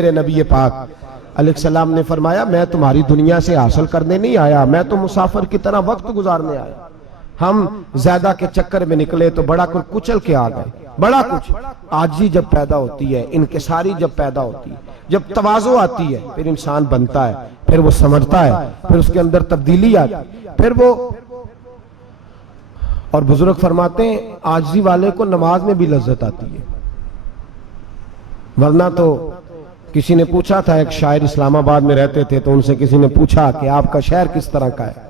میرے نبی پاک علیہ السلام نے فرمایا میں تمہاری دنیا سے حاصل کرنے نہیں آیا، میں تو مسافر کی طرح وقت گزارنے آیا۔ ہم زیادہ کے چکر میں نکلے تو بڑا کچھ کچل کے آ گئے، بڑا کچھ عاجزی جب پیدا ہوتی ہے، انکساری جب پیدا ہوتی ہے، جب تواضع آتی ہے، پھر انسان بنتا ہے، پھر وہ سمجھتا ہے، پھر اس کے اندر تبدیلی آتی ہے، پھر وہ۔ اور بزرگ فرماتے ہیں عاجزی والے کو نماز میں بھی لذت آتی ہے، ورنہ تو کسی نے پوچھا تھا، ایک شاعر اسلام آباد میں رہتے تھے، تو ان سے کسی نے پوچھا کہ آپ کا شہر کس طرح کا ہے؟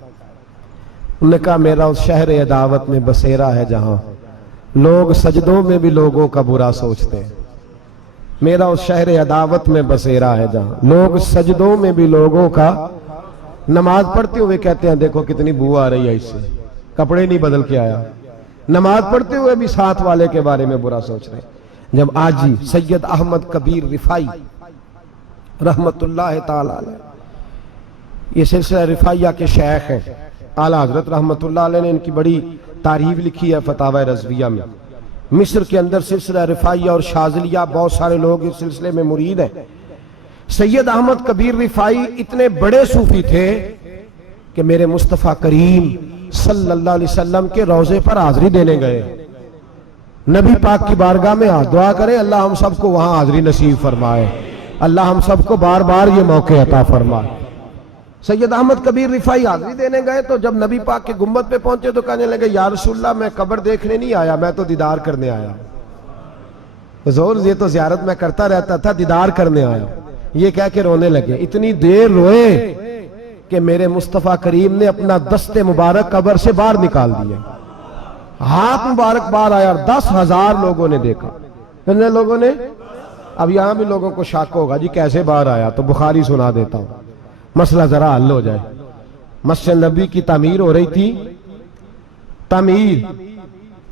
انہوں نے کہا میرا اس شہر عداوت میں بسیرا ہے جہاں لوگ سجدوں میں بھی لوگوں کا برا سوچتے ہیں۔ میرا اس شہر عداوت میں بسیرا ہے جہاں لوگ سجدوں میں بھی لوگوں کا، نماز پڑھتے ہوئے کہتے ہیں دیکھو کتنی بو آ رہی ہے اس سے، کپڑے نہیں بدل کے آیا، نماز پڑھتے ہوئے بھی ساتھ والے کے بارے میں برا سوچ رہے ہیں۔ جب آجی سید احمد کبیر رفائی رحمت اللہ تعالی علیہ، یہ سلسلہ رفائیہ کے شیخ ہیں، اعلیٰ حضرت رحمت اللہ علیہ نے ان کی بڑی تعریف لکھی ہے فتاوی رضویہ میں۔ مصر کے اندر سلسلہ رفائیہ اور شاذلیہ بہت سارے لوگ اس سلسلے میں مرید ہیں۔ سید احمد کبیر رفائی اتنے بڑے صوفی تھے کہ میرے مصطفیٰ کریم صلی اللہ علیہ وسلم کے روضے پر حاضری دینے گئے، نبی پاک کی بارگاہ میں دعا کریں اللہ ہم سب کو وہاں حاضری نصیب فرمائے، اللہ ہم سب کو بار بار یہ موقع عطا فرمائے۔ سید احمد کبیر رفائی حاضری دینے گئے تو جب نبی پاک کے گنبد پہ پہنچے تو کہنے لگے یا رسول اللہ میں قبر دیکھنے نہیں آیا، میں تو دیدار کرنے آیا۔ حضور یہ تو زیارت میں کرتا رہتا تھا، دیدار کرنے آیا۔ یہ کہہ کے رونے لگے، اتنی دیر روئے کہ میرے مصطفیٰ کریم نے اپنا دست مبارک قبر سے باہر نکال دیا، ہاتھ مبارک باہر آیا اور 10,000 لوگوں نے دیکھا۔ کتنے لوگوں نے؟ اب یہاں بھی لوگوں کو شک ہوگا جی کیسے باہر آیا، تو بخاری سنا دیتا ہوں مسئلہ ذرا حل ہو جائے۔ مسجد نبی کی تعمیر ہو رہی تھی، تعمیر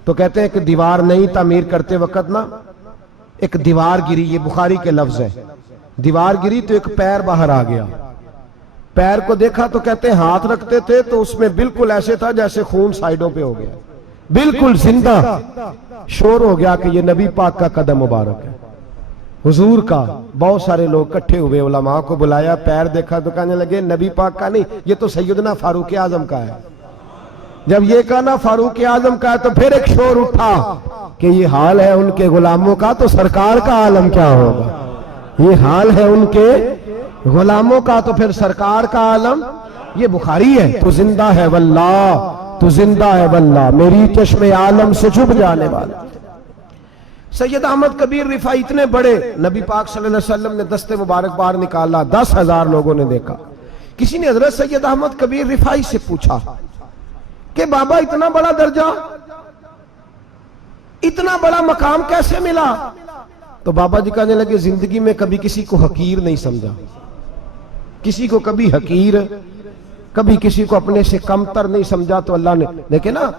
تو کہتے ہیں کہ دیوار نہیں، تعمیر کرتے وقت نا ایک دیوار گری، یہ بخاری کے لفظ ہے، دیوار گری تو ایک پیر باہر آ گیا، پیر کو دیکھا تو کہتے ہیں ہاتھ رکھتے تھے تو اس میں بالکل ایسے تھا جیسے خون سائیڈوں پہ ہو گیا، بالکل زندہ۔ شور ہو گیا کہ یہ نبی پاک کا قدم مبارک ہے، حضور کا۔ بہت سارے لوگ کٹھے ہوئے، علماء کو بلایا، پیر دیکھا تو کہنے لگے نبی پاک کا نہیں، یہ تو سیدنا فاروق اعظم کا ہے۔ جب یہ کہا نا فاروق اعظم کا ہے تو پھر ایک شور اٹھا کہ یہ حال ہے ان کے غلاموں کا تو سرکار کا عالم کیا ہوگا، یہ حال ہے ان کے غلاموں کا تو پھر سرکار کا عالم۔ یہ بخاری ہے، تو زندہ ہے واللہ، تو زندہ ہے واللہ، میری چشم عالم سے چھپ جانے والا۔ سید احمد کبیر رفائی اتنے بڑے، نبی پاک صلی اللہ علیہ وسلم نے دست مبارک باہر نکالا، 10,000 لوگوں نے دیکھا۔ کسی نے حضرت سید احمد کبیر رفائی سے پوچھا کہ بابا اتنا بڑا درجہ، اتنا بڑا مقام کیسے ملا؟ تو بابا جی کہنے لگے زندگی میں کبھی کسی کو حقیر نہیں سمجھا، کسی کو کبھی حقیر، کبھی کسی کو اپنے سے کمتر نہیں سمجھا۔ تو اللہ نے دیکھیں نا،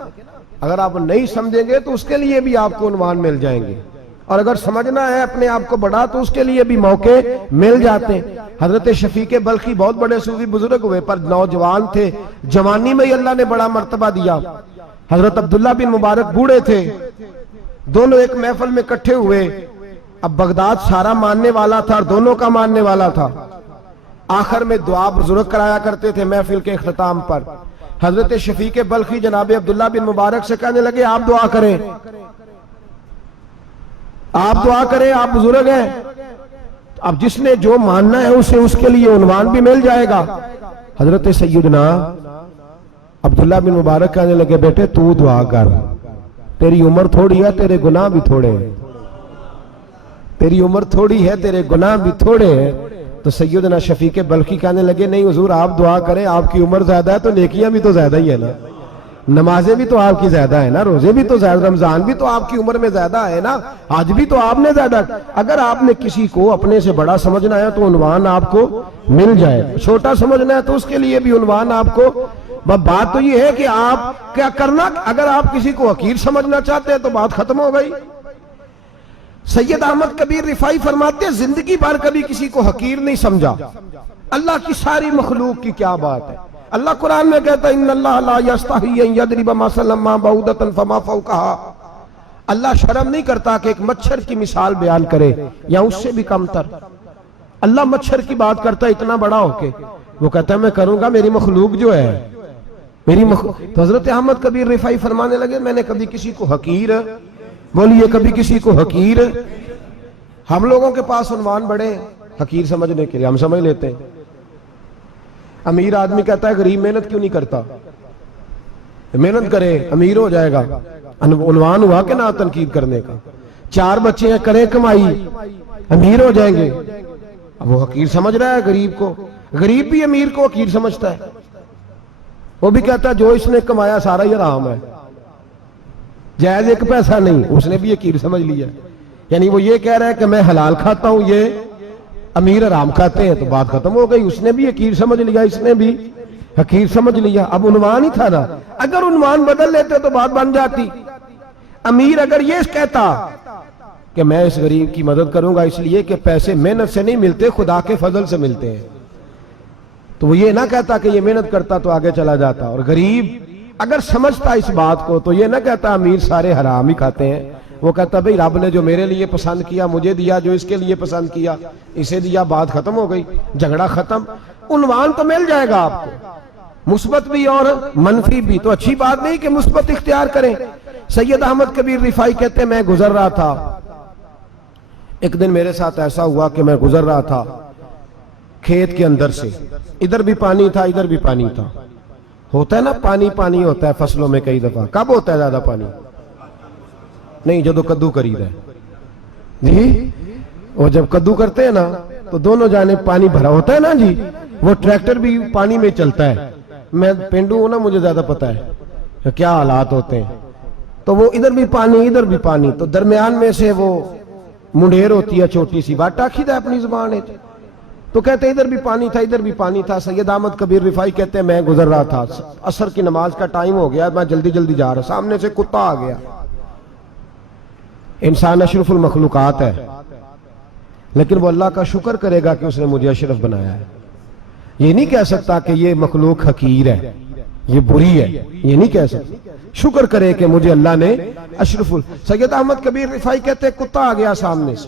اگر آپ نہیں سمجھیں گے تو اس کے لیے بھی آپ کو عنوان مل جائیں گے، اور اگر سمجھنا ہے اپنے آپ کو بڑا تو اس کے لیے بھی موقع مل جاتے ہیں۔ حضرت شفیق بلخی بہت بڑے صوفی بزرگ ہوئے پر نوجوان تھے، جوانی میں ہی اللہ نے بڑا مرتبہ دیا۔ حضرت عبداللہ بن مبارک بوڑھے تھے، دونوں ایک محفل میں اکٹھے ہوئے۔ اب بغداد سارا ماننے والا تھا اور دونوں کا ماننے والا تھا۔ آخر میں دعا بزرگ کرایا کرتے تھے محفل کے اختتام پر۔ حضرت شفیق بلخی جناب عبداللہ بن مبارک سے کہنے لگے آپ دعا کریں، آپ دعا کریں، آپ بزرگ ہیں، اب جس نے جو ماننا ہے اسے اس کے لیے عنوان بھی مل جائے گا۔ حضرت سیدنا عبداللہ بن مبارک کہنے لگے بیٹے تو دعا کر، تیری عمر تھوڑی ہے، تیرے گناہ بھی تھوڑے ہیں، تیری عمر تھوڑی ہے، تیرے گناہ بھی تھوڑے ہیں۔ تو سیدنا شفیق بلخی کہنے لگے نہیں حضور آپ دعا کریں، آپ کی عمر زیادہ ہے تو نیکیاں بھی تو زیادہ ہی ہے نا، نمازیں بھی تو آپ کی زیادہ ہے نا، روزے بھی تو زیادہ، رمضان بھی تو آپ کی عمر میں زیادہ ہے نا، آج بھی تو آپ نے زیادہ۔ اگر آپ نے کسی کو اپنے سے بڑا سمجھنا ہے تو عنوان آپ کو مل جائے، چھوٹا سمجھنا ہے تو اس کے لیے بھی عنوان آپ کو۔ بات تو یہ ہے کہ آپ کیا کرنا، اگر آپ کسی کو حقیر سمجھنا چاہتے ہیں تو بات ختم ہو گئی۔ سید احمد کبیر رفائی فرماتے ہیں زندگی بھر کبھی کسی کو حقیر نہیں سمجھا۔ اللہ کی ساری مخلوق کی کیا بات ہے، اللہ قرآن میں کہتا ہے ان اللہ لا یستحی ان یضرب مثلا ما بعوضۃ فما فوقہا، اللہ شرم نہیں کرتا کہ ایک مچھر کی مثال بیان کرے یا اس سے بھی کم تر۔ اللہ مچھر کی بات کرتا ہے اتنا بڑا ہو کے، وہ کہتا ہے میں کروں گا، میری مخلوق جو ہے تو حضرت احمد کبیر رفاعی فرمانے لگے میں نے کبھی کسی کو حقیر، بولیے کبھی کسی کو حقیر، ہم لوگوں کے پاس عنوان بڑے حقیر سمجھنے کے لیے، ہم سمجھ لیتے ہیں۔ امیر آدمی کہتا ہے غریب محنت کیوں نہیں کرتا، محنت کرے امیر ہو جائے گا، عنوان ہوا کہ نہ تنقید کرنے کا۔ 4 بچے ہیں کریں کمائی امیر ہو جائیں گے، اب وہ حقیر سمجھ رہا ہے غریب کو، غریب بھی امیر کو حقیر سمجھتا ہے، وہ بھی کہتا ہے جو اس نے کمایا سارا ہی حرام ہے، جائز ایک پیسہ نہیں، اس نے بھی حقیر سمجھ لیا، یعنی وہ یہ کہہ رہا ہے کہ میں حلال کھاتا ہوں، یہ امیر حرام کھاتے ہیں، تو بات ختم ہو گئی، اس نے بھی حقیر سمجھ لیا، اس نے بھی حقیر سمجھ لیا۔ اب عنوان ہی تھا نا، اگر عنوان بدل لیتے تو بات بن جاتی۔ امیر اگر یہ کہتا کہ میں اس غریب کی مدد کروں گا اس لیے کہ پیسے محنت سے نہیں ملتے، خدا کے فضل سے ملتے ہیں، تو وہ یہ نہ کہتا کہ یہ محنت کرتا تو آگے چلا جاتا۔ اور غریب اگر سمجھتا اس بات کو تو یہ نہ کہتا امیر سارے حرام ہی کھاتے ہیں، وہ کہتا بھئی رب نے جو میرے لیے پسند کیا مجھے دیا، جو اس کے لیے پسند کیا اسے دیا، بات ختم ہو گئی، جھگڑا ختم۔ عنوان تو مل جائے گا آپ کو، مثبت بھی اور منفی بھی، تو اچھی بات نہیں کہ مثبت اختیار کریں۔ سید احمد کبیر رفاعی کہتے ہیں میں گزر رہا تھا، ایک دن میرے ساتھ ایسا ہوا کہ میں گزر رہا تھا کھیت کے اندر سے، ادھر بھی پانی تھا ادھر بھی پانی تھا، ہوتا ہے نا پانی پانی ہوتا ہے فصلوں میں کئی دفعہ، کب ہوتا ہے زیادہ پانی؟ نہیں جدو کدو کری ہے جی، اور جب کدو کرتے ہیں نا تو دونوں جانب پانی بھرا ہوتا ہے نا جی، وہ ٹریکٹر بھی پانی میں چلتا ہے، میں پینڈو ہوں نا مجھے زیادہ پتا ہے کیا حالات ہوتے ہیں، تو وہ ادھر بھی پانی ادھر بھی پانی، تو درمیان میں سے وہ منڈیر ہوتی ہے چھوٹی سی، بات ٹاکھید ہے اپنی زبان ہے، تو کہتے ہیں ادھر بھی پانی تھا ادھر بھی پانی تھا۔ سید احمد کبیر رفاعی کہتے ہیں میں گزر رہا تھا، عصر کی نماز کا ٹائم ہو گیا، میں جلدی جلدی جا رہا، سامنے سے کتا آ گیا۔ انسان اشرف المخلوقات ہے، لیکن وہ اللہ کا شکر کرے گا کہ اس نے مجھے اشرف بنایا ہے، یہ نہیں کہہ سکتا کہ یہ مخلوق حقیر ہے یہ بری ہے، یہ نہیں کہہ سکتا، شکر کرے کہ مجھے اللہ نے اشرف سید احمد کبیر رفاعی کہتے ہیں کتا آ گیا سامنے سے،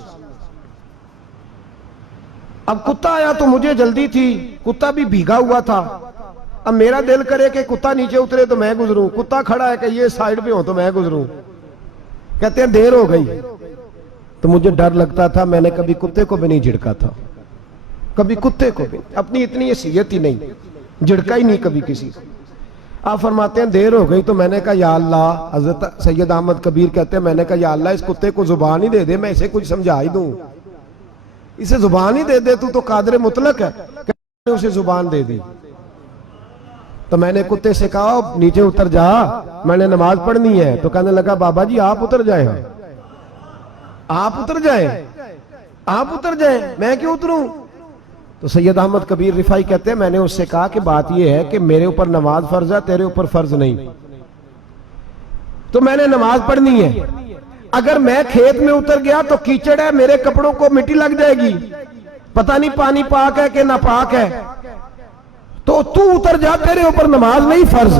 اب کتا آیا تو مجھے جلدی تھی، کتا بھی بھیگا ہوا تھا، اب میرا دل کرے کہ کتا نیچے اترے تو میں گزروں، کتا کھڑا ہے کہ یہ سائیڈ پہ ہو تو میں گزروں، کہتے ہیں دیر ہو گئی، تو مجھے ڈر لگتا تھا، میں نے کبھی کتے کو بھی نہیں جھڑکا تھا، کبھی کتے کو بھی، اپنی اتنی حیثیت ہی نہیں، جھڑکا ہی نہیں کبھی کسی کو۔ آپ فرماتے ہیں دیر ہو گئی تو میں نے کہا یا اللہ، حضرت سید احمد کبیر کہتے ہیں میں نے کہا یا اللہ اس کتے کو زبان ہی دے دے، میں اسے کچھ سمجھا ہی دوں، اسے زبان ہی دے دے، تو قادر مطلق ہے، کہ اسے زبان دے دی۔ تو میں نے کتے سے کہا نیچے اتر جا، میں نے نماز پڑھنی ہے، تو کہنے لگا بابا جی آپ اتر جائیں، آپ اتر جائیں، آپ اتر جائیں، میں کیوں اتروں؟ تو سید احمد کبیر رفاعی کہتے ہیں میں نے اس سے کہا کہ بات یہ ہے کہ میرے اوپر نماز فرض ہے، تیرے اوپر فرض نہیں، تو میں نے نماز پڑھنی ہے، اگر میں کھیت میں اتر گیا تو کیچڑ ہے، میرے کپڑوں کو مٹی لگ جائے گی، پتہ نہیں پانی پاک ہے کہ ناپاک ہے، تو تو اتر جا، تیرے اوپر نماز نہیں فرض،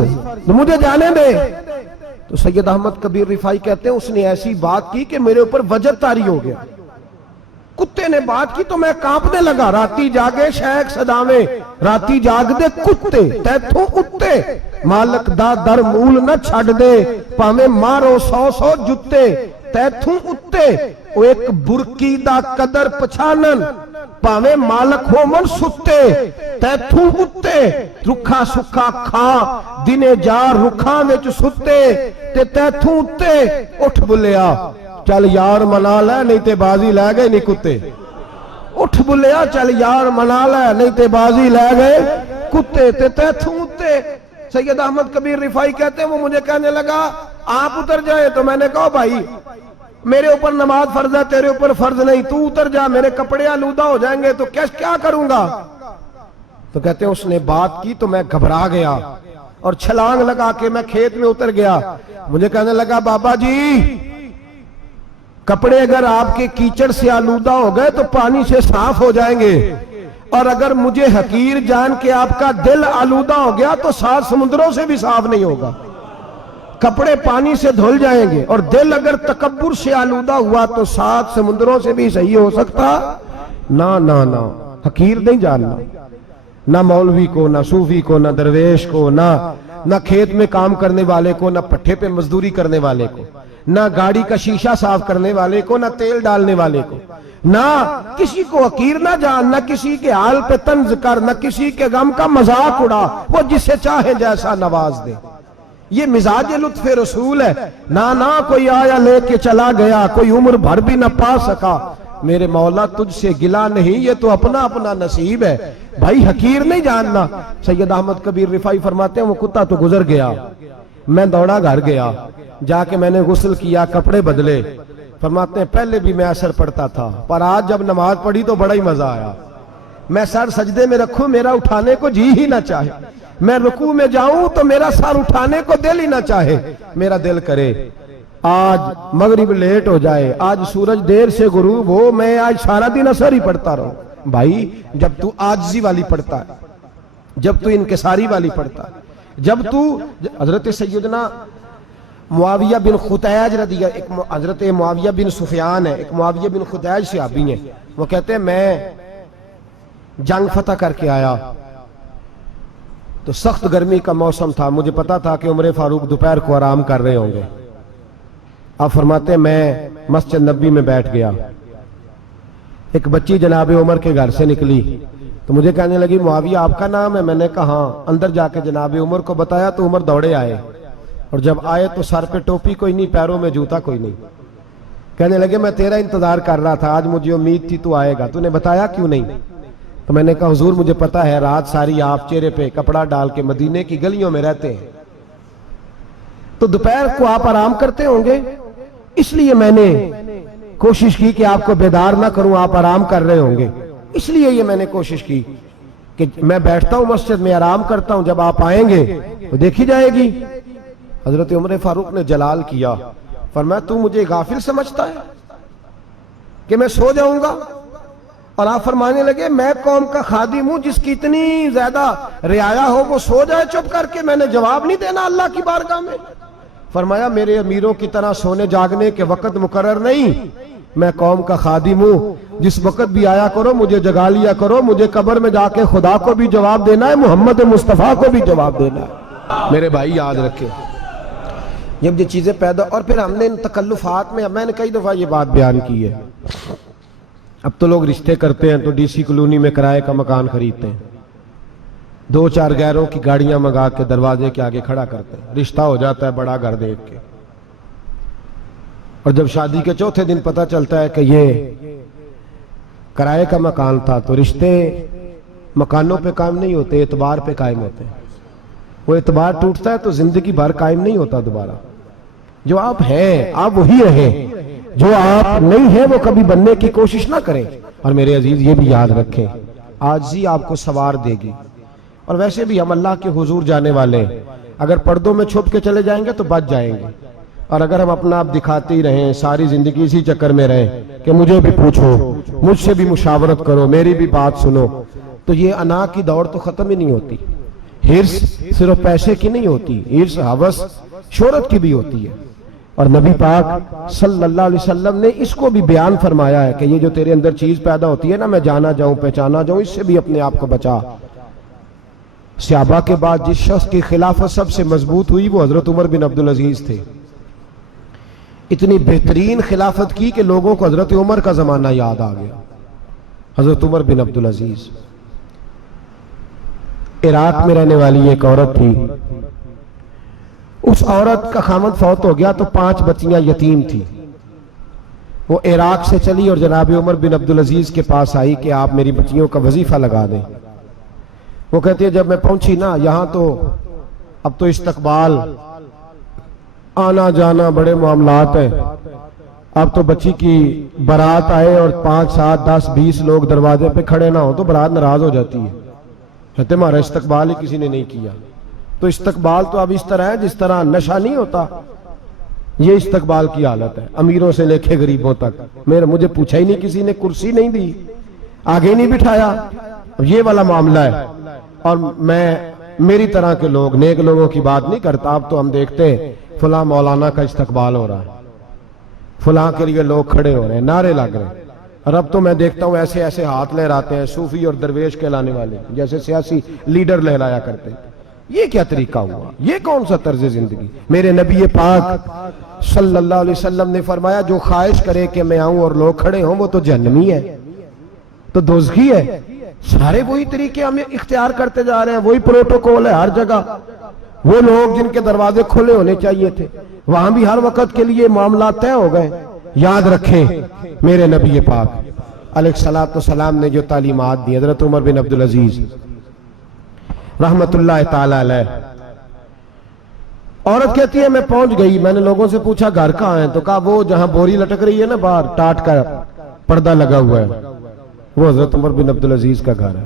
مجھے جانے دے۔ تو سید احمد کبیر رفاعی کہتے ہیں اس نے ایسی بات کی کہ میرے اوپر وجد طاری ہو گیا، کتے نے بات کی تو میں کانپنے لگا، راتی جاگے شیخ صداویں، راتی جاگ دے کتے تیتھوں اتے، مالک دا در مول نہ چھڑ دے، پاویں مارو 100 جتے تیتھوں اتے، او ایک برکی دا قدر پچھانن، پاویں مالک ہو من ستے تیتھوں اتے، رکھا سکھا کھا دنے جا رکھاں وچ ستے تے تیتھوں اتے، اٹھ بلیا چل یار منا لے نہیں تے بازی لے گئے نہیں کتے، اٹھ بلیا چل یار منا لے نہیں تے بازی لے گئے کتے تے تیتھوں اتے۔ سید احمد کبیر رفاعی کہتے ہیں وہ مجھے کہنے لگا آپ اتر جائیں، تو میں نے کہا بھائی میرے اوپر نماز فرض ہے تیرے اوپر فرض نہیں، تو اتر جا، میرے کپڑے آلودہ ہو جائیں گے تو کیا کروں گا؟ تو کہتے ہیں اس نے بات کی تو میں گھبرا گیا اور چھلانگ لگا کے میں کھیت میں اتر گیا، مجھے کہنے لگا بابا جی کپڑے اگر آپ کے کیچڑ سے آلودہ ہو گئے تو پانی سے صاف ہو جائیں گے، اور اگر مجھے حقیر جان کے آپ کا دل آلودہ ہو گیا تو 7 سمندروں سے بھی صاف نہیں ہوگا، کپڑے پانی سے دھل جائیں گے، اور دل اگر تکبر سے آلودہ ہوا تو 7 سمندروں سے بھی صحیح ہو سکتا نہ حقیر نہیں جاننا، نہ مولوی کو، نہ صوفی کو، نہ درویش کو، نہ کھیت میں کام کرنے والے کو، نہ پٹھے پہ مزدوری کرنے والے کو، نہ گاڑی کا شیشہ صاف کرنے والے کو، نہ تیل ڈالنے والے کو، نہ کسی کو حقیر نہ جان، نہ کسی کے حال پہ طنز کر، نہ کسی کے غم کا مذاق اڑا، وہ جسے چاہے جیسا نواز دے۔ یہ مزاج لطف رسول ہے۔ نہ کوئی آیا لے کے چلا گیا، کوئی عمر بھر بھی نہ پا سکا، میرے مولا تجھ سے گلا نہیں، یہ تو اپنا اپنا نصیب ہے۔ بھائی حقیر نہیں جاننا۔ سید احمد کبیر رفاعی فرماتے ہیں وہ کتا تو گزر گیا، میں دوڑا گھر گیا، جا کے میں نے غسل کیا، کپڑے بدلے۔ فرماتے ہیں پہلے بھی میں اثر پڑتا تھا، پر آج جب نماز پڑھی تو بڑا ہی مزہ آیا۔ میں سر سجدے میں رکھوں میرا اٹھانے کو جی ہی نہ چاہے، میں رکوع میں جاؤں تو میرا سر اٹھانے کو دل ہی نہ چاہے، میرا دل کرے آج مغرب لیٹ ہو جائے، آج سورج دیر سے غروب ہو، میں آج سارا دن اثر ہی پڑھتا رہوں۔ بھائی جب تو عاجزی والی پڑھتا ہے، جب تو انکساری والی پڑھتا ہے، جب تو حضرت سیدنا معاویہ بن خطیج رضی اللہ، حضرت معاویہ بن سفیان ہے، ایک معاویہ بن خطیج صحابی ہیں، وہ کہتے ہیں میں جنگ فتح کر کے آیا تو سخت گرمی کا موسم تھا، مجھے پتا تھا کہ عمر فاروق دوپہر کو آرام کر رہے ہوں گے۔ آپ فرماتے ہیں میں مسجد نبی میں بیٹھ گیا، ایک بچی جناب عمر کے گھر سے نکلی تو مجھے کہنے لگی معاویہ آپ کا نام ہے؟ میں نے کہا ہاں۔ اندر جا کے جناب عمر کو بتایا تو عمر دوڑے آئے، اور جب آئے تو سر پہ ٹوپی کوئی نہیں، پیروں میں جوتا کوئی نہیں۔ کہنے لگے میں تیرا انتظار کر رہا تھا، آج مجھے امید تھی تو آئے گا، تو نے بتایا کیوں نہیں؟ تو میں نے کہا حضور مجھے پتا ہے رات ساری آپ چہرے پہ کپڑا ڈال کے مدینے کی گلیوں میں رہتے ہیں، تو دوپہر کو آپ آرام کرتے ہوں گے، اس لیے میں نے کوشش کی کہ آپ کو بیدار نہ کروں، آپ آرام کر رہے ہوں گے، اس لیے یہ میں نے کوشش کی کہ میں بیٹھتا ہوں مسجد میں آرام کرتا ہوں، جب آپ آئیں گے تو دیکھی جائے گی۔ حضرت عمر فاروق نے جلال کیا، فرمایا تو مجھے غافل سمجھتا ہے کہ میں سو جاؤں گا؟ اور آپ فرمانے لگے میں قوم کا خادم ہوں، جس کی اتنی زیادہ رعایا ہو وہ سو جائے چپ کر کے، میں نے جواب نہیں دینا اللہ کی بارگاہ میں؟ فرمایا میرے امیروں کی طرح سونے جاگنے کے وقت مقرر نہیں، میں قوم کا خادم ہوں، جس وقت بھی آیا کرو مجھے جگا لیا کرو، مجھے قبر میں جا کے خدا کو بھی جواب دینا ہے، محمد مصطفیٰ کو بھی جواب دینا ہے۔ میرے بھائی یاد رکھیں، جب یہ چیزیں پیدا، اور پھر ہم نے ان تکلفات میں نے کئی دفعہ یہ بات بیان کی ہے، اب تو لوگ رشتے کرتے ہیں تو ڈی سی کالونی میں کرائے کا مکان خریدتے ہیں، 2-4 غیروں کی گاڑیاں منگا کے دروازے کے آگے کھڑا کرتے ہیں، رشتہ ہو جاتا ہے بڑا گھر دیکھ کے، اور جب شادی کے چوتھے دن پتہ چلتا ہے کہ یہ کرائے کا مکان تھا، تو رشتے مکانوں پہ قائم نہیں ہوتے، اعتبار پہ قائم ہوتے ہیں۔ وہ اعتبار ٹوٹتا ہے تو زندگی بھر قائم نہیں ہوتا دوبارہ۔ جو آپ ہیں آپ وہی رہیں، جو آپ نہیں ہیں وہ کبھی بننے کی کوشش نہ کریں۔ اور میرے عزیز یہ بھی یاد رکھیں، عاجزی آپ کو سوار دے گی، اور ویسے بھی ہم اللہ کے حضور جانے والے ہیں، اگر پردوں میں چھپ کے چلے جائیں گے تو بچ جائیں گے، اور اگر ہم اپنا آپ دکھاتے ہی رہیں، ساری زندگی اسی چکر میں رہیں کہ مجھے بھی پوچھو، مجھ سے بھی مشاورت کرو، میری بھی بات سنو، تو یہ انا کی دوڑ تو ختم ہی نہیں ہوتی۔ ہرس صرف پیسے کی نہیں ہوتی، ہرس ہوس شہرت کی بھی ہوتی ہے، اور نبی پاک صلی اللہ علیہ وسلم نے اس کو بھی بیان فرمایا ہے کہ یہ جو تیرے اندر چیز پیدا ہوتی ہے نا، میں جانا جاؤں پہچانا جاؤں، اس سے بھی اپنے آپ کو بچا۔ صحابہ کے بعد جس شخص کی خلافت سب سے مضبوط ہوئی وہ حضرت عمر بن عبدالعزیز تھے، اتنی بہترین خلافت کی کہ لوگوں کو حضرت عمر کا زمانہ یاد آ گیا۔ حضرت عمر بن عبدالعزیز عراق میں رہنے والی ایک عورت تھی، اس عورت کا خامد فوت ہو گیا تو 5 بچیاں یتیم تھی، وہ عراق سے چلی اور جناب عمر بن عبدالعزیز کے پاس آئی کہ آپ میری بچیوں کا وظیفہ لگا دیں۔ وہ کہتی ہے جب میں پہنچی نا یہاں تو اب تو استقبال، آنا جانا بڑے معاملات ہیں، اب تو بچی کی برات آئے اور 5 7 10 20 لوگ دروازے پہ کھڑے نہ ہو تو برات ناراض ہو جاتی ہے، کہتے ہمارا استقبال ہی کسی نے نہیں کیا۔ تو استقبال تو اب اس طرح ہے جس طرح نشہ نہیں ہوتا، یہ استقبال کی حالت ہے، امیروں سے لے کے غریبوں تک، مجھے پوچھا ہی نہیں کسی نے، کرسی نہیں دی، آگے نہیں بٹھایا، اب یہ والا معاملہ ہے۔ اور میں میری طرح کے لوگ نیک لوگوں کی بات نہیں کرتا، اب تو ہم دیکھتے ہیں فلاں مولانا کا استقبال ہو رہا ہے، فلاں کے لیے لوگ کھڑے ہو رہے ہیں، نعرے لگ رہے ہیں، اور اب تو میں دیکھتا ہوں ایسے ایسے ہاتھ لہراتے ہیں صوفی اور درویش کہلانے والے، جیسے سیاسی لیڈر لہرایا کرتے ہیں۔ یہ کیا طریقہ ہوا؟ یہ کون سا طرز زندگی؟ میرے نبی پاک صلی اللہ علیہ وسلم نے فرمایا جو خواہش کرے کہ میں آؤں اور لوگ کھڑے ہوں وہ تو جہنمی ہے، تو دوزخی ہے۔ سارے وہی طریقے ہمیں اختیار کرتے جا رہے ہیں، وہی پروٹوکول ہے ہر جگہ۔ وہ لوگ جن کے دروازے کھلے ہونے چاہیے تھے وہاں بھی ہر وقت کے لیے معاملات طے ہو گئے۔ یاد رکھیں میرے نبی پاک علیہ الصلوۃ والسلام نے جو تعلیمات دی، حضرت عمر بن عبدالعزیز رحمت اللہ تعالی علیہ، عورت کہتی ہے میں پہنچ گئی، میں نے لوگوں سے پوچھا گھر کہاں ہے، تو کہا وہ جہاں بوری لٹک رہی ہے نا باہر ٹاٹ کا پردہ لگا ہوا ہے، وہ حضرت عمر بن عبدالعزیز کا گھر ہے۔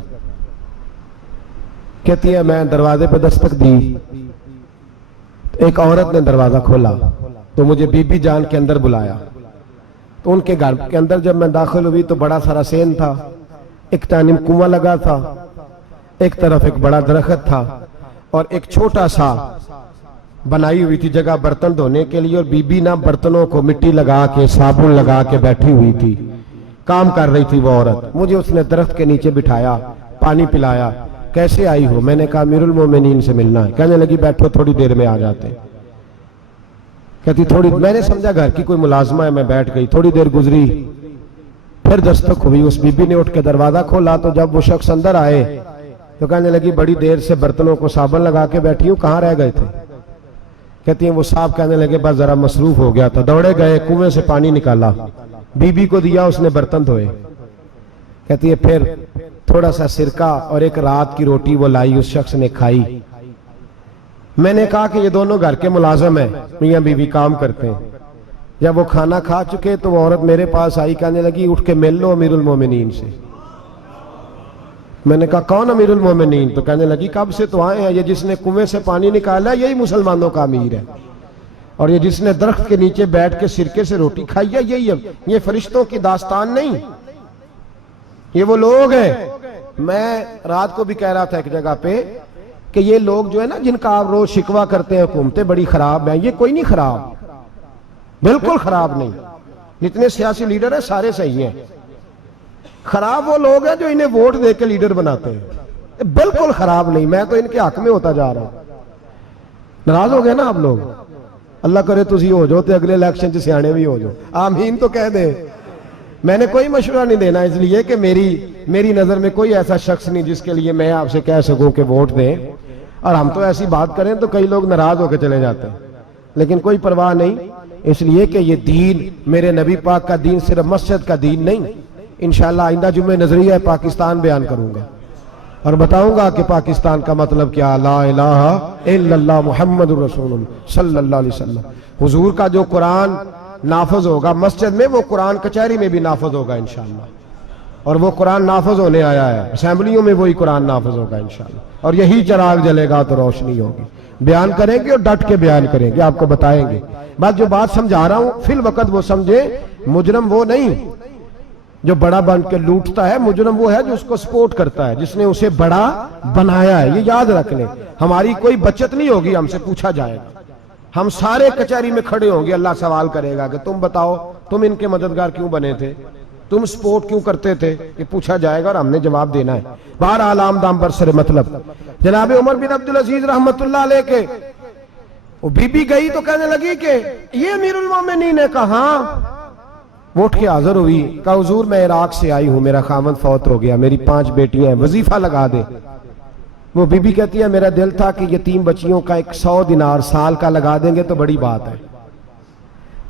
کہتی ہے میں دروازے پہ دستک دی، ایک عورت نے دروازہ کھولا تو مجھے بی بی جان کے اندر بلایا، تو ان کے گھر کے اندر جب میں داخل ہوئی تو بڑا سارا سین تھا، ایک جانب کنواں لگا تھا، ایک طرف ایک بڑا درخت تھا، اور ایک چھوٹا سا بنائی ہوئی تھی جگہ برتن دھونے کے لیے، اور بی بی نا برتنوں کو مٹی لگا کے صابن لگا کے بیٹھی ہوئی تھی، کام کر رہی تھی وہ عورت۔ مجھے اس نے درخت کے نیچے بٹھایا، پانی پلایا، کیسے آئی ہو؟ میں نے کہا امیر المومنین سے ملنا ہے۔ کہنے لگی بیٹھو تھوڑی دیر میں آ جاتے ہیں۔ کہتی تھوڑی، میں نے سمجھا گھر کی کوئی ملازمہ ہے، میں بیٹھ گئی، تھوڑی دیر گزری پھر دستک ہوئی، اس بی بی نے اٹھ کے دروازہ کھولا، تو جب وہ شخص اندر آئے تو کہنے لگی بڑی دیر سے برتنوں کو صابن لگا کے بیٹھی ہوں، کہاں رہ گئے تھے؟ کہتی ہیں وہ صاحب کہنے لگے بس ذرا مصروف ہو گیا تھا، دوڑے گئے کنویں سے پانی نکالا، بی بی کو دیا، اس نے برتن دھوئے۔ کہتی ہے پھر تھوڑا سا سرکہ اور ایک رات کی روٹی وہ لائی، اس شخص نے کھائی۔ میں نے کہا کہ یہ دونوں گھر کے ملازم ہیں، میاں بیوی کام کرتے ہیں۔ جب وہ کھانا کھا چکے تو وہ عورت میرے پاس آئی، کہنے لگی اٹھ کے مل لو امیر المومنین سے۔ میں نے کہا کون امیر المومنین؟ تو کہنے لگی کب سے تو آئے ہیں، یہ جس نے کنویں سے پانی نکالا یہی مسلمانوں کا امیر ہے، اور یہ جس نے درخت کے نیچے بیٹھ کے سرکے سے روٹی کھائی ہے یہی ہے۔ یہ فرشتوں کی داستان نہیں، یہ وہ لوگ ہیں۔ میں رات کو بھی کہہ رہا تھا ایک جگہ پہ کہ یہ لوگ جو ہے نا جن کا آپ روز شکوہ کرتے ہیں حکومتیں بڑی خراب ہیں، یہ کوئی نہیں خراب، بالکل خراب نہیں۔ جتنے سیاسی لیڈر ہیں سارے صحیح ہیں، خراب وہ لوگ ہیں جو انہیں ووٹ دے کے لیڈر بناتے ہیں، بالکل خراب نہیں۔ میں تو ان کے حق میں ہوتا جا رہا ہوں۔ ناراض ہو گئے نا آپ لوگ؟ اللہ کرے تسی ہو جاؤ تے اگلے الیکشن سے سیانے بھی ہو جاؤ، آمین تو کہہ دیں۔ میں نے کوئی مشورہ نہیں دینا، اس لیے کہ میری نظر میں کوئی ایسا شخص نہیں جس کے لیے میں آپ سے کہہ سکوں کہ ووٹ دیں، اور ہم تو ایسی بات کریں تو کئی لوگ ناراض ہو کے چلے جاتے ہیں، لیکن کوئی پرواہ نہیں، اس لیے کہ یہ دین میرے نبی پاک کا دین صرف مسجد کا دین نہیں۔ انشاءاللہ آئندہ جمعہ نظریہ پاکستان بیان کروں گا اور بتاؤں گا کہ پاکستان کا مطلب کیا، لا الہ الا اللہ محمد رسول اللہ صلی اللہ علیہ وسلم۔ حضور کا جو قرآن نافذ ہوگا مسجد میں، وہ قرآن کچہری میں بھی نافذ ہوگا انشاءاللہ، اور وہ قرآن نافذ ہونے آیا ہے، اسمبلیوں میں وہی قرآن نافذ ہوگا انشاءاللہ، اور یہی چراغ جلے گا تو روشنی ہوگی۔ بیان کریں گے اور ڈٹ کے بیان کریں گے، آپ کو بتائیں گے۔ جو بات سمجھا رہا ہوں فی الوقت وہ سمجھے، مجرم وہ نہیں جو بڑا بن کے لوٹتا ہے، مجرم وہ ہے جو اس کو سپورٹ کرتا ہے، جس نے اسے بڑا بنایا ہے۔ یہ یاد رکھ لیں، ہماری کوئی بچت نہیں ہوگی، ہم سے پوچھا جائے گا، ہم سارے کچہری میں کھڑے ہوں گے، اللہ سوال کرے گا کہ تم بتاؤ تم ان کے مددگار کیوں بنے تھے، تم سپورٹ کیوں کرتے تھے، یہ پوچھا جائے گا اور ہم نے جواب دینا ہے۔ بہرحال عام برسر مطلب جناب عمر بن عبدالعزیز رحمت اللہ علیہ کے وہ بی بی گئی تو کہنے لگی کہ یہ امیر المومنین نے کہا، وہ اٹھ کے حاضر ہوئی، کہا حضور میں عراق سے آئی ہوں، میرا خامند فوت ہو گیا، میری 5 بیٹیاں ہیں، وظیفہ لگا دے۔ وہ بی بی کہتی ہے میرا دل تھا کہ یتیم بچیوں کا 100 دینار سال کا لگا دیں گے تو بڑی بات ہے۔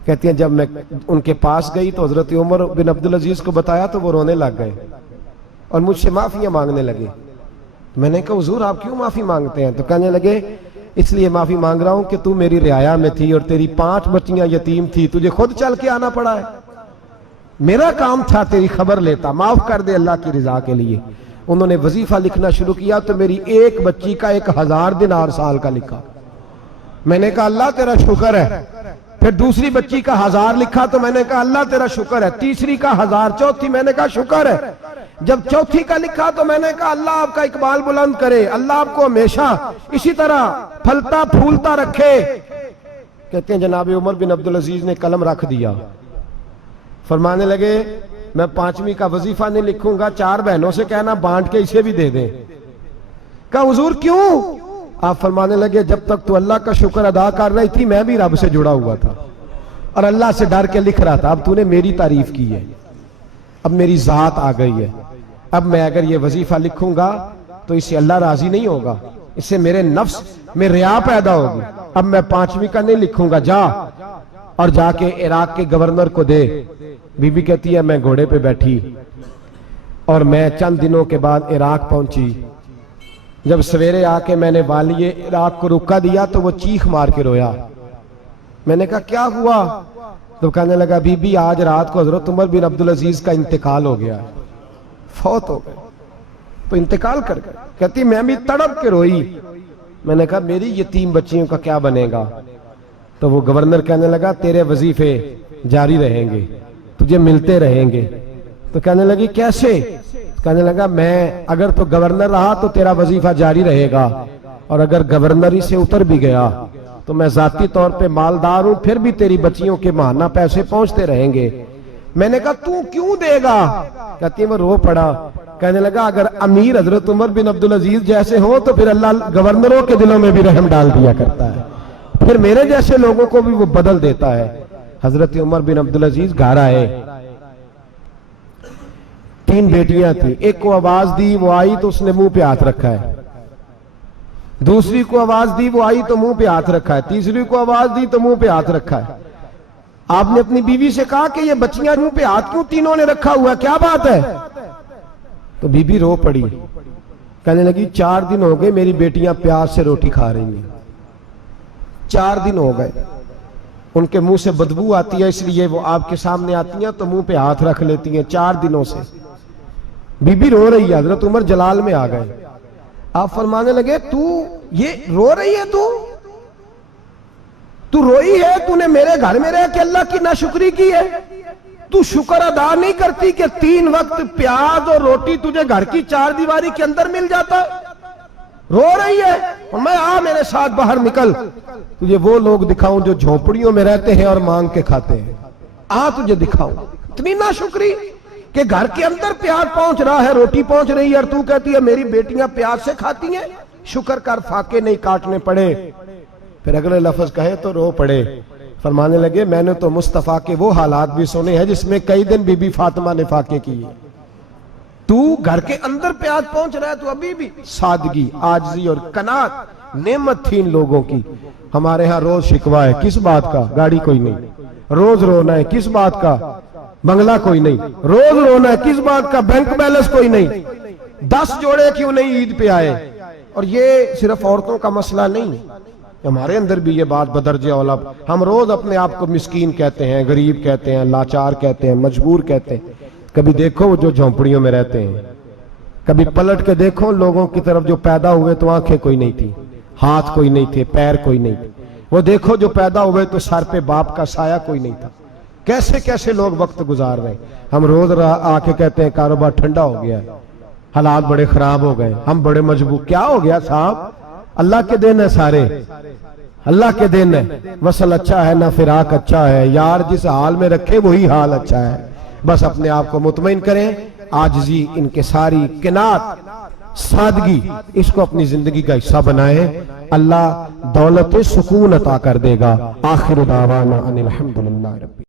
کہتی ہیں جب میں ان کے پاس گئی تو حضرت عمر بن عبدالعزیز کو بتایا تو وہ رونے لگ گئے اور مجھ سے معافیاں مانگنے لگے۔ میں نے کہا حضور آپ کیوں معافی مانگتے ہیں؟ تو کہنے لگے اس لیے معافی مانگ رہا ہوں کہ تو میری رعایا میں تھی اور تیری 5 بچیاں یتیم تھی، تجھے خود چل کے آنا پڑا ہے، میرا کام تھا تیری خبر لیتا، معاف کر دے اللہ کی رضا کے لیے۔ انہوں نے وظیفہ لکھنا شروع کیا تو میری ایک بچی کا 1000 دینار سال کا لکھا۔ میں نے کہا اللہ تیرا شکر ہے۔ پھر دوسری بچی کا 1000 لکھا تو میں نے کہا اللہ تیرا شکر ہے۔ تیسری کا 1000، چوتھی میں نے کہا شکر ہے۔ جب چوتھی کا لکھا تو میں نے کہا اللہ آپ کا اقبال بلند کرے، اللہ آپ کو ہمیشہ اسی طرح پھلتا پھولتا رکھے۔ کہتے ہیں جناب عمر بن عبدالعزیز نے قلم رکھ دیا، فرمانے لگے میں 5ویں کا وظیفہ نہیں لکھوں گا، 4 بہنوں سے کہنا بانٹ کے اسے بھی دے دیں۔ کہا حضور کیوں؟ آپ فرمانے لگے جب تک تو اللہ کا شکر ادا کر رہی تھی میں بھی رب سے جڑا ہوا تھا اور اللہ سے ڈر کے لکھ رہا تھا، اب تو نے میری تعریف کی ہے، اب میری ذات آ گئی ہے، اب میں اگر یہ وظیفہ لکھوں گا تو اس سے اللہ راضی نہیں ہوگا، اس سے میرے نفس میں ریا پیدا ہوگی، اب میں 5ویں کا نہیں لکھوں گا، جا اور جا کے عراق کے گورنر کو دے۔ بی بی کہتی ہے میں گھوڑے پہ بیٹھی اور میں چند دنوں کے بعد عراق پہنچی، جب سویرے آ کے میں نے والی عراق کو رکا دیا تو وہ چیخ مار کے رویا۔ میں نے کہا کیا ہوا؟ تو کہنے لگا بی بی آج رات کو حضرت عمر بن عبدالعزیز کا انتقال ہو گیا، فوت ہو گئے، تو انتقال کر گئے۔ کہتی میں بھی تڑپ کے روئی۔ میں نے کہا میری یتیم بچیوں کا کیا بنے گا؟ تو وہ گورنر کہنے لگا تیرے وظیفے جاری رہیں گے، تجھے ملتے رہیں گے۔ تو کہنے لگی کیسے؟ کہنے لگا میں اگر تو گورنر رہا تو تیرا وظیفہ جاری رہے گا، اور اگر گورنری سے اتر بھی گیا تو میں ذاتی طور پہ مالدار ہوں، پھر بھی تیری بچیوں کے ماہانہ پیسے پہنچتے رہیں گے۔ میں نے کہا تو کیوں دے گا؟ کہتی ہے وہ رو پڑا۔ کہنے لگا اگر امیر حضرت عمر بن عبدالعزیز جیسے ہوں تو پھر اللہ گورنروں کے دلوں میں بھی رحم ڈال دیا کرتا ہے، پھر میرے جیسے لوگوں کو بھی وہ بدل دیتا ہے۔ حضرت عمر بن عبدالعزیز گھر آئے، 3 بیٹیاں تھیں، ایک کو آواز دی وہ آئی تو اس نے منہ پہ ہاتھ رکھا ہے، دوسری کو آواز دی وہ آئی تو منہ پہ ہاتھ رکھا ہے، تیسری کو آواز دی تو منہ پہ ہاتھ رکھا ہے۔ آپ نے اپنی بیوی سے کہا کہ یہ بچیاں منہ پہ ہاتھ کیوں تینوں نے رکھا ہوا ہے، کیا بات ہے؟ تو بی بی رو پڑی، کہنے لگی 4 دن ہو گئے میری بیٹیاں پیاس سے روٹی کھا رہی ہیں، 4 دن ہو گئے، ان کے منہ سے بدبو آتی ہے اس لیے وہ آپ کے سامنے آتی ہیں تو منہ پہ ہاتھ رکھ لیتی ہیں 4 دنوں سے۔ بی بی رو رہی ہے، حضرت عمر جلال میں آ گئے، آپ فرمانے لگے تو یہ رو رہی ہے، تو روئی ہے، تو نے میرے گھر میں رہ کے اللہ کی ناشکری کی ہے، تو شکر ادا نہیں کرتی کہ 3 وقت پیاز اور روٹی تجھے گھر کی 4 دیواری کے اندر مل جاتا ہے؟ رو رہی ہے، اور میں آ میرے ساتھ باہر نکل، تجھے وہ لوگ دکھاؤں جو جھونپڑیوں میں رہتے ہیں اور مانگ کے کھاتے ہیں، آ تجھے دکھاؤں۔ اتنی ناشکری کہ گھر کے اندر پیاز پہنچ رہا ہے، روٹی پہنچ رہی ہے، اور تو کہتی ہے میری بیٹیاں پیاز سے کھاتی ہیں، شکر کر فاقے نہیں کاٹنے پڑے۔ پھر اگلے لفظ کہے تو رو پڑے، فرمانے لگے میں نے تو مصطفیٰ کے وہ حالات بھی سنے ہیں جس میں کئی دن بی بی فاطمہ نے فاقے کی، تو گھر کے اندر پیاز پہنچ رہا ہے، تو ابھی بھی سادگی، عاجزی اور قناعت نعمت تھی ان لوگوں کی۔ ہمارے ہاں روز شکوہ ہے، کس بات کا؟ گاڑی کوئی نہیں، روز رونا ہے، کس بات کا؟ بنگلہ کوئی نہیں، روز رونا ہے، کس بات کا؟ بینک بیلنس کوئی نہیں، 10 جوڑے کیوں نہیں عید پہ آئے؟ اور یہ صرف عورتوں کا مسئلہ نہیں، ہمارے اندر بھی یہ بات بدرجہ اولا، ہم روز اپنے آپ کو مسکین کہتے ہیں، غریب کہتے ہیں، لاچار کہتے ہیں، مجبور کہتے ہیں۔ کبھی دیکھو جو جھونپڑیوں میں رہتے ہیں، کبھی پلٹ کے دیکھو لوگوں کی طرف جو پیدا ہوئے تو آنکھیں کوئی نہیں تھی، ہاتھ کوئی نہیں تھے، پیر کوئی نہیں تھے، وہ دیکھو جو پیدا ہوئے تو سر پہ باپ کا سایہ کوئی نہیں تھا، کیسے کیسے لوگ وقت گزار رہے ہیں۔ ہم روز آ کے کہتے ہیں کاروبار ٹھنڈا ہو گیا ہے، حالات بڑے خراب ہو گئے، ہم بڑے مجبور، کیا ہو گیا صاحب؟ اللہ کے دن ہے، سارے اللہ کے دن ہے، وصل اچھا ہے نہ فراق اچھا ہے، یار جس حال میں رکھے وہی حال اچھا ہے۔ بس اپنے آپ کو مطمئن کریں، عاجزی، انکساری، قناعت، سادگی، اس کو اپنی زندگی کا حصہ بنائیں، اللہ دولت سکون عطا کر دے گا۔ آخر دعوانا ان الحمدللہ رب